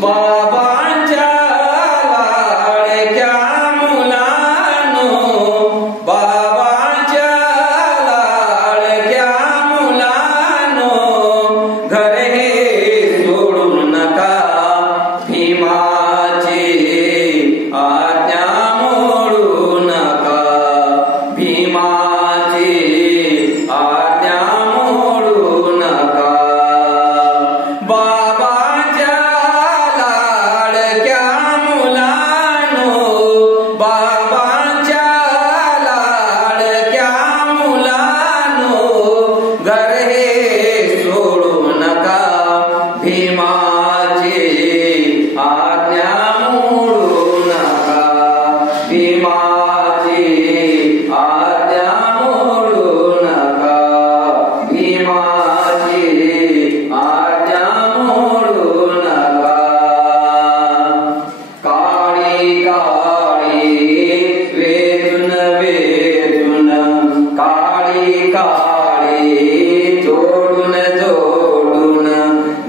बाबांच्या लाडक्या मुलांनो, बाबांच्या लाडक्या मुलांनो, घर हे सोडू नका, भीमाची आज्ञा मोडू नका, भीमाची आज्ञा मोडू नका. बाबांच्या लाडक्या मुलांनो, बाबांच्या लाडक्या मुलांनो, घर हे सोडू नका, भीमाची आज्ञा मोडू नका, भीमाची आज्ञा मोडू नका, भीमाची आज्ञा मोडू नका. काळी काळी वेचून वेचून, काळी काळी जोडून जोडून,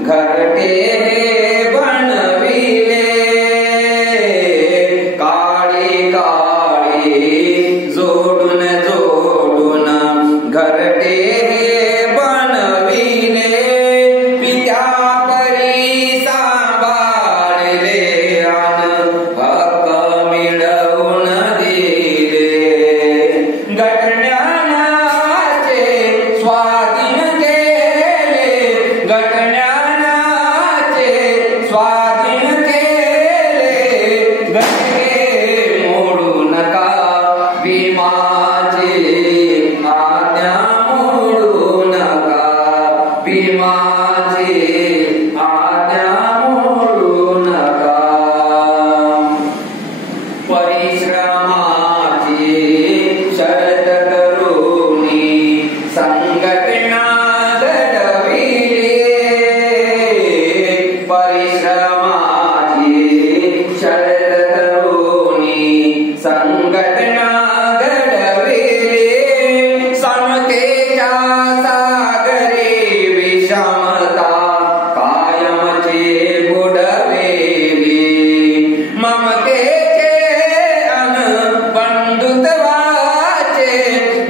घरटे हे बनविले. काळी काळी जोडून जोडून, घरटे हे बनविले. पित्या परी सांभाळले अन हक्क मिळवून दिले. घटण्याचे स्वाधीन केले, घटण्याचे स्वाधीन केले. घटने मोडू नका, भीमाची आज्ञा मोडू नका, भीमाची आज्ञा मोडू नका. परिश्रमाची शर्त करूनी संघटना घडविली. परिश्रमाची शर्त करूनी संघटना घडविली. समतेच्या सागरी विषमता कायमची बुडविली. ममतेचे अन बंधुत्वाचे,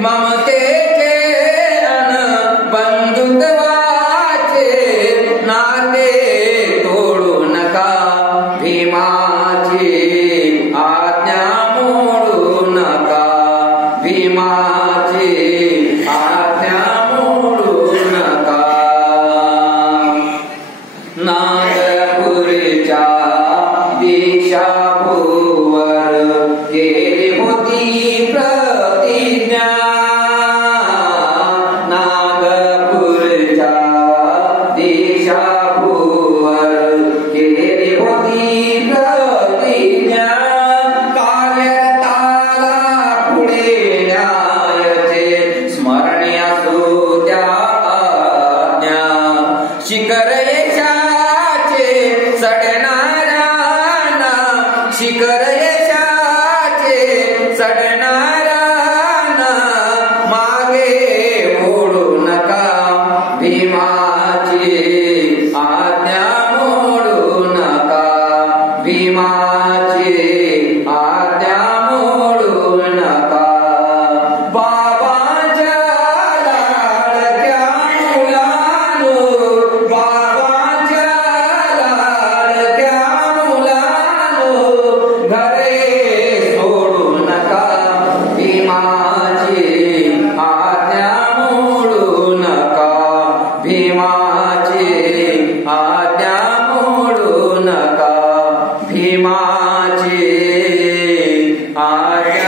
ममतेचे अन बंधुत्वाचे नाते तोडू नका, भीमाची आज्ञा मोडू नका, भीमाची आज्ञा मोडू नका. नागपूरच्या दीक्षाभूवर केली होती प्रतिज्ञा. नागपूरच्या दीक्षाभूवर केली होती प्रतिज्ञा. कार्यताला पुढे न्यायाचे स्मरण असू द्या आज्ञा. शिखर यशाचे चढणाऱ्यांना, शिखर यशाचे चढणाऱ्यांना मागे ओढू नका, भीमाची आज्ञा मोडू नका, भीमाची आज्ञा मोडू नका. बाबांच्या लाडक्या मुलांनो, बाबांच्या लाडक्या मुलांनो, घरे सोडू नका, भीमाची आज्ञा मोडू नका, भीमाची आज्ञा मोडू नका, भीमाची आज्ञा